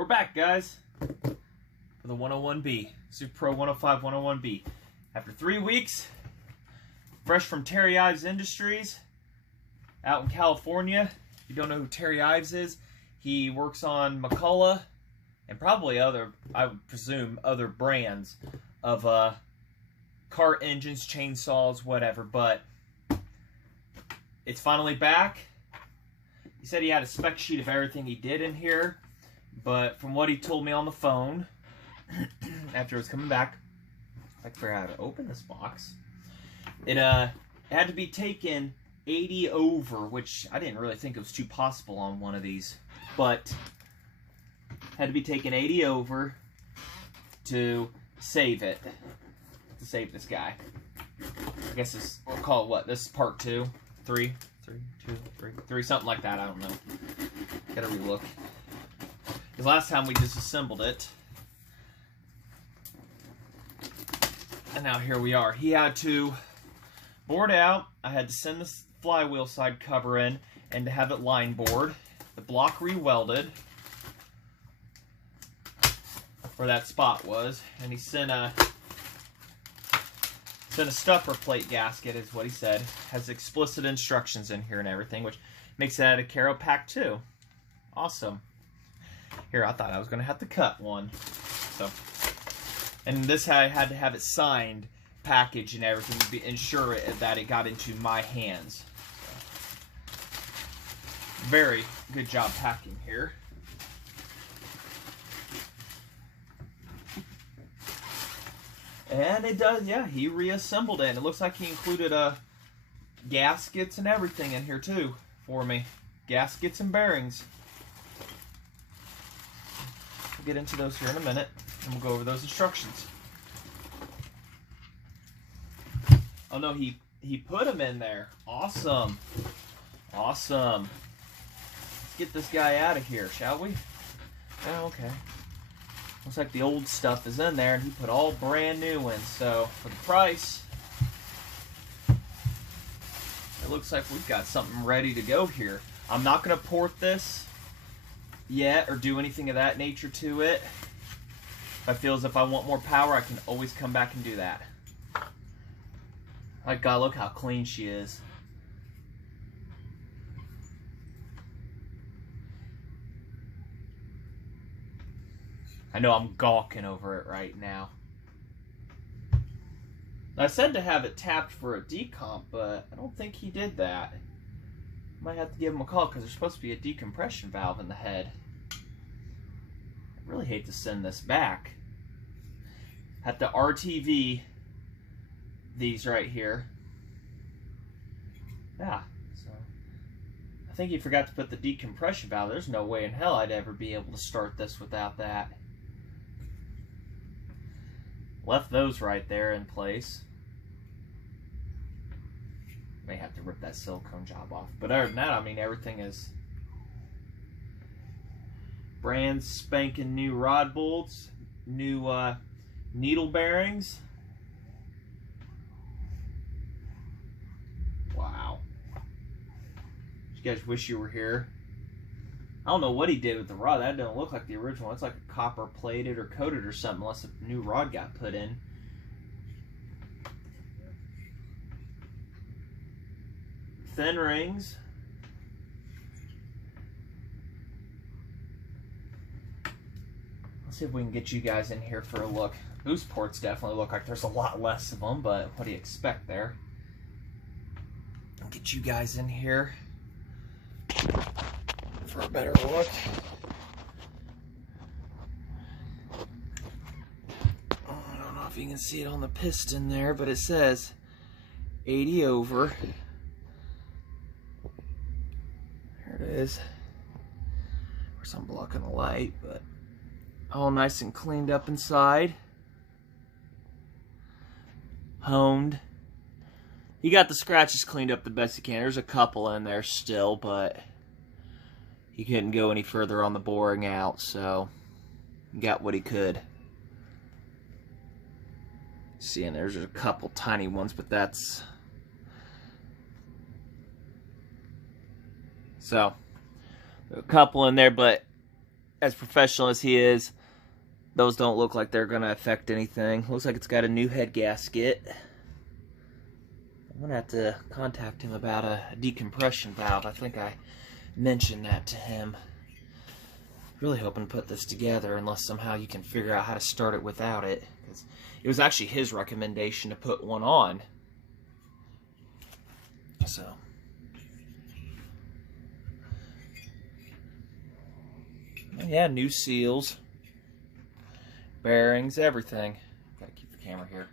We're back, guys, for the 101B, Super Pro 105 101B. After 3 weeks, fresh from Terry Ives Industries, out in California. If you don't know who Terry Ives is, he works on McCulloch and probably other, I would presume, other brands of car engines, chainsaws, whatever. But it's finally back. He said he had a spec sheet of everything he did in here, but from what he told me on the phone, after it was coming back, I figured out how to open this box. It had to be taken 80 over, which I didn't really think it was too possible on one of these, but had to be taken 80 over to save it, to save this guy. I guess this, we'll call it what? This is part 2, 3, 3, something like that. I don't know. Gotta relook. Because last time we disassembled it, and now here we are. He had to board out. I had to send the flywheel side cover in and to have it line board. The block re-welded where that spot was, and he sent a stuffer plate gasket, is what he said. Has explicit instructions in here and everything, which makes it out of Caro Pack 2. Awesome. Here, I thought I was going to have to cut one. So, and this I had to have it signed, package and everything to ensure that it got into my hands. So, very good job packing here. And it does, yeah, he reassembled it. And it looks like he included gaskets and everything in here too for me. Gaskets and bearings. We'll get into those here in a minute, and we'll go over those instructions. Oh no, he put them in there. Awesome. Awesome. Let's get this guy out of here, shall we? Oh, okay. Looks like the old stuff is in there, and he put all brand new in. So, for the price, it looks like we've got something ready to go here. I'm not going to port this yet or do anything of that nature to it. If I feel as if I want more power, I can always come back and do that. My God, look how clean she is. I know I'm gawking over it right now. I said to have it tapped for a decomp, but I don't think he did that. Might have to give him a call because there's supposed to be a decompression valve in the head. I really hate to send this back. Have to RTV these right here. Yeah, so I think he forgot to put the decompression valve. There's no way in hell I'd ever be able to start this without that. Left those right there in place. May have to rip that silicone job off. But other than that, I mean, everything is brand spanking new rod bolts, new needle bearings. Wow. You guys wish you were here. I don't know what he did with the rod. That doesn't look like the original. It's like a copper plated or coated or something, unless a new rod got put in. Thin rings. Let's see if we can get you guys in here for a look. Boost ports definitely look like there's a lot less of them, but what do you expect there? I'll get you guys in here for a better look. Oh, I don't know if you can see it on the piston there, but it says 80 over. There it is. Of course, I'm blocking the light, but all nice and cleaned up inside. Honed. He got the scratches cleaned up the best he can. There's a couple in there still, but he couldn't go any further on the boring out, so he got what he could. See, and there's a couple tiny ones, but that's... So, a couple in there, but as professional as he is, those don't look like they're going to affect anything. Looks like it's got a new head gasket. I'm going to have to contact him about a decompression valve. I think I mentioned that to him. Really hoping to put this together, unless somehow you can figure out how to start it without it. Because it was actually his recommendation to put one on. So, yeah, new seals, bearings, everything. Gotta keep the camera here.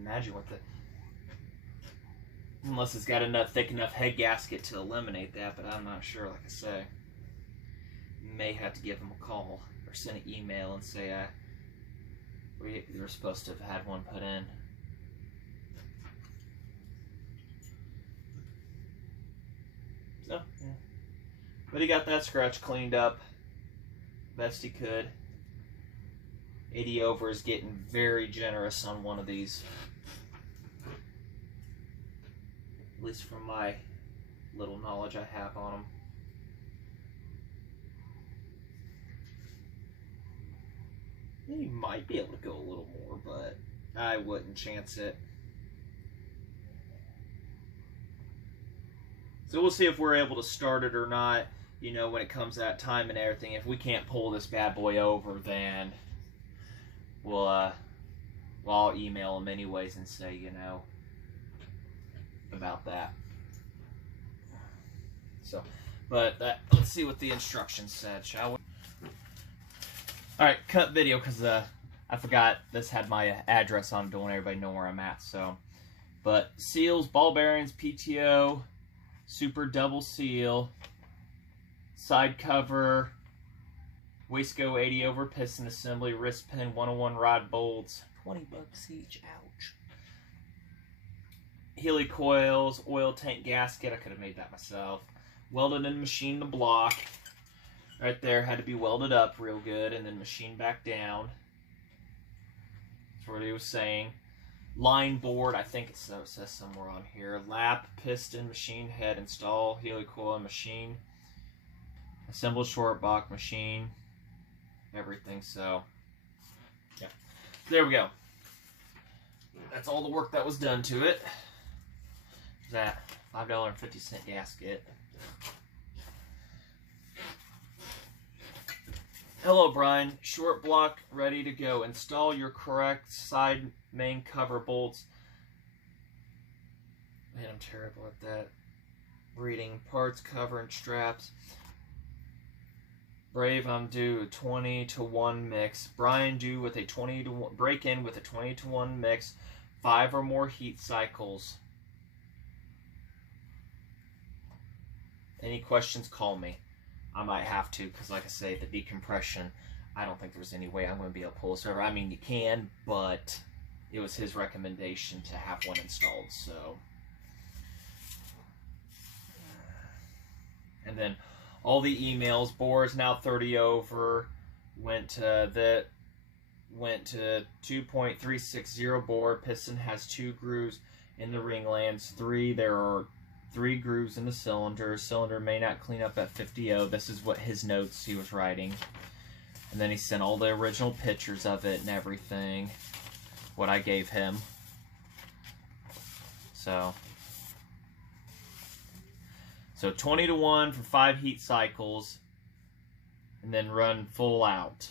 Imagine what the... Unless it's got enough thick enough head gasket to eliminate that, but I'm not sure, like I say. May have to give him a call or send an email and say we were supposed to have had one put in. So, yeah. But he got that scratch cleaned up best he could. 80 over is getting very generous on one of these. At least from my little knowledge I have on them. He might be able to go a little more, but I wouldn't chance it. So we'll see if we're able to start it or not, you know, when it comes that time and everything. If we can't pull this bad boy over, then we'll, I'll email him anyways and say, you know, about that. So, but let's see what the instructions said, shall we? Alright, cut video because I forgot this had my address on. Don't want everybody to know where I'm at. So, but seals, ball bearings, PTO, super double seal, side cover, Waistco 80 over piston assembly, wrist pin, 101 rod bolts, $20 each. Ouch. Healy coils, oil tank gasket. I could have made that myself. Welded and machined the block. Right there, had to be welded up real good and then machined back down. That's what he was saying. Line board, I think it says somewhere on here. Lap, piston, machine head, install, Healy coil, machine. Assemble short block, machine. Everything, so. Yeah. There we go. That's all the work that was done to it. That $5.50 gasket. Hello, Brian. Short block ready to go. Install your correct side main cover bolts. Man, I'm terrible at that. Reading parts, cover, and straps. Brave, I'm due a 20-to-1 mix. Brian due with a 20-to-1. Break in with a 20-to-1 mix. 5 or more heat cycles. Any questions, call me. I might have to, because like I say, the decompression, I don't think there's any way I'm going to be able to pull this over. I mean, you can, but it was his recommendation to have one installed, so. And then all the emails, bore's now 30 over, went to 2.360 bore, piston has 2 grooves in the ring lands, 3, there are 3 grooves in the cylinder. Cylinder may not clean up at 50O. This is what his notes he was writing. And then he sent all the original pictures of it and everything. What I gave him. So 20-to-1 for 5 heat cycles. And then run full out.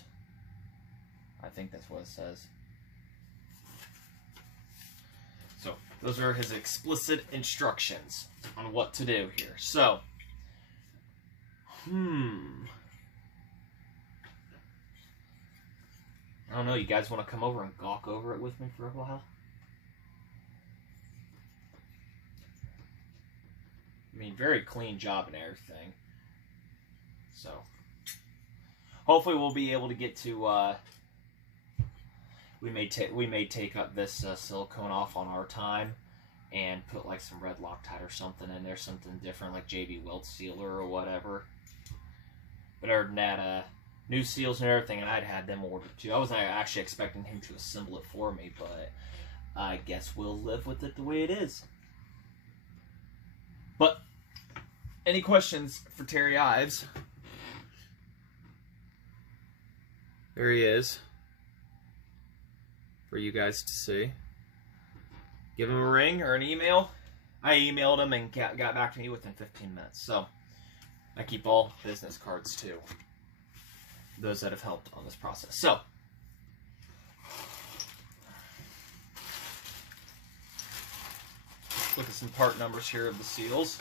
I think that's what it says. So, those are his explicit instructions on what to do here. So, I don't know, you guys want to come over and gawk over it with me for a while? I mean, very clean job and everything. So, hopefully we'll be able to get to, we may take up this silicone off on our time and put like some red Loctite or something in there, something different like JB Weld Sealer or whatever. But other than that, new seals and everything, and I'd had them ordered too. I wasn't actually expecting him to assemble it for me, but I guess we'll live with it the way it is. But, any questions for Terry Ives? There he is. For you guys to see. Give him a ring or an email. I emailed him and got back to me within 15 minutes. So, I keep all business cards too. Those that have helped on this process. So, let's look at some part numbers here of the seals.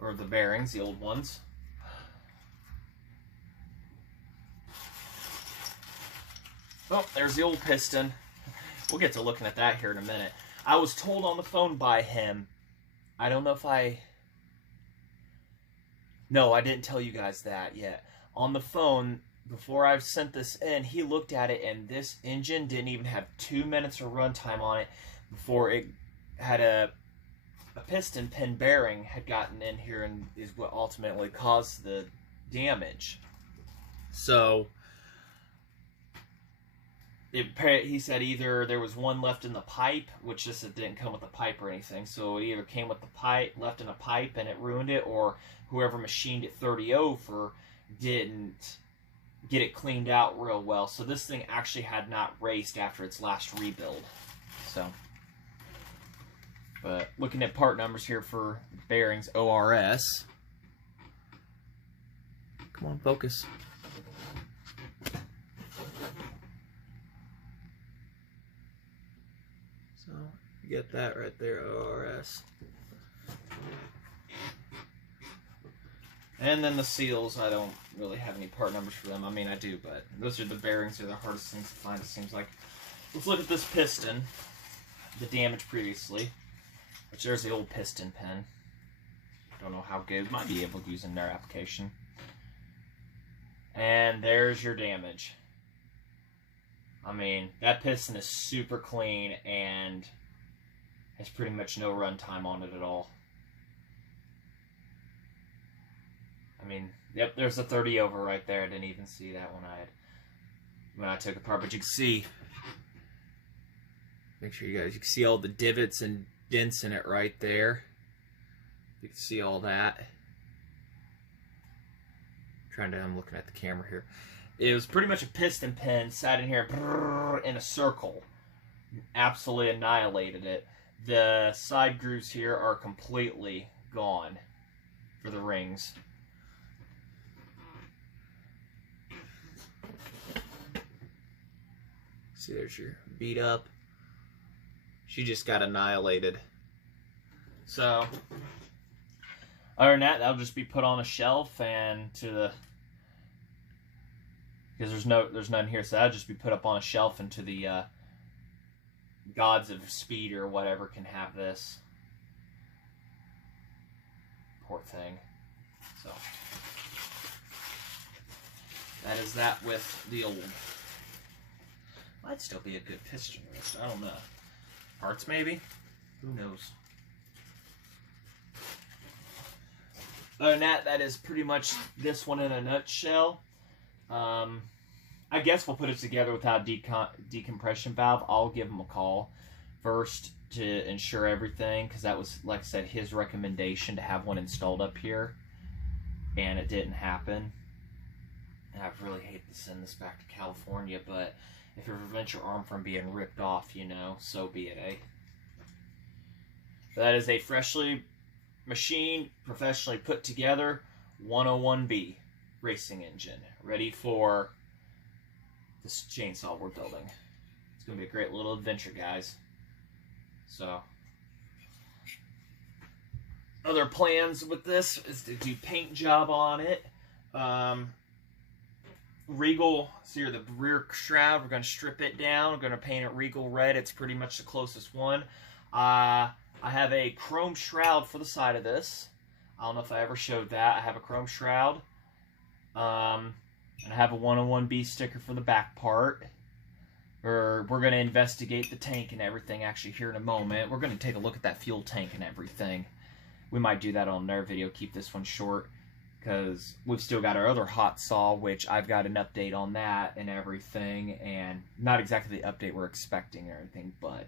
Or the bearings, the old ones. Oh, there's the old piston. We'll get to looking at that here in a minute. I was told on the phone by him, I don't know if no, I didn't tell you guys that yet. On the phone, before I sent this in, he looked at it, and this engine didn't even have 2 minutes of runtime on it before it had a piston pin bearing had gotten in here and is what ultimately caused the damage. So, he said either there was one left in the pipe, which just it didn't come with the pipe or anything, so it either came with the pipe, left in a pipe and it ruined it, or whoever machined it 30 over didn't get it cleaned out real well. So this thing actually had not raced after its last rebuild. So, but looking at part numbers here for bearings ORS. Come on, focus. So, you get that right there, ORS. And then the seals, I don't really have any part numbers for them. I mean, I do, but those are the bearings, are the hardest things to find, it seems like. Let's look at this piston, the damage previously, which there's the old piston pin. Don't know how good, might be able to use in their application. And there's your damage. I mean, that piston is super clean and has pretty much no runtime on it at all. I mean, yep, there's a 30 over right there. I didn't even see that when I took it apart, but you can see. Make sure you can see all the divots and dents in it right there. You can see all that. I'm looking at the camera here. It was pretty much a piston pin, sat in here in a circle. Absolutely annihilated it. The side grooves here are completely gone for the rings. See, there's your beat up. She just got annihilated. So, other than that, that'll just be put on a shelf and because there's none here, so that'll just be put up on a shelf into the gods of speed or whatever can have this. Poor thing. So, that is that with the old. Might still be a good piston wrist. I don't know. Parts maybe? Who knows? Other than that, that is pretty much this one in a nutshell. I guess we'll put it together without decompression valve. I'll give him a call first to ensure everything, because that was, like I said, his recommendation to have one installed up here, and it didn't happen. And I really hate to send this back to California, but if it prevents your arm from being ripped off, you know, so be it, eh? That is a freshly machined, professionally put together 101B racing engine, ready for this chainsaw we're building. It's going to be a great little adventure, guys. So, other plans with this is to do paint job on it. Regal, so here the rear shroud, we're going to strip it down. We're going to paint it Regal red. It's pretty much the closest one. I have a chrome shroud for the side of this. I don't know if I ever showed that. I have a chrome shroud. And I have a 101B sticker for the back part. We're going to investigate the tank and everything actually here in a moment. We're going to take a look at that fuel tank and everything. We might do that on another video. Keep this one short, because we've still got our other hot saw, which I've got an update on that and everything, and not exactly the update we're expecting or anything, but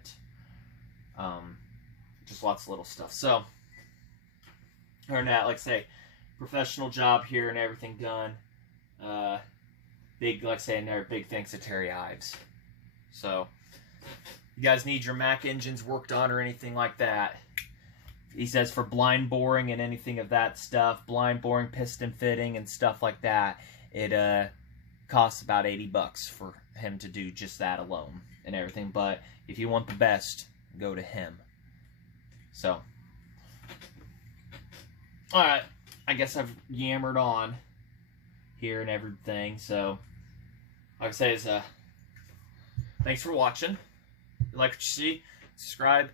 just lots of little stuff. So, other than that, like I say, professional job here and everything done. Big, like I say, another big thanks to Terry Ives. So, you guys need your Mac engines worked on or anything like that, he says for blind boring and anything of that stuff, blind boring, piston fitting and stuff like that, it costs about $80 for him to do just that alone and everything. But if you want the best, go to him. So, alright, I guess I've yammered on here and everything. So, like I say, is thanks for watching. If you like what you see, subscribe.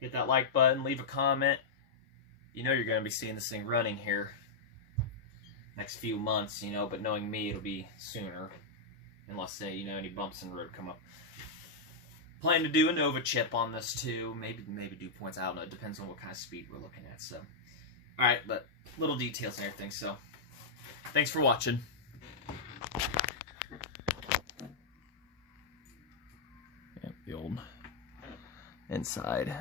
Hit that like button, leave a comment. You know you're going to be seeing this thing running here next few months, you know, but knowing me, it'll be sooner. Unless, say, you know, any bumps in the road come up. Plan to do a Nova chip on this too. Maybe do points. I don't know. It depends on what kind of speed we're looking at. So, alright, but little details and everything. So, thanks for watching. Yep, the old inside.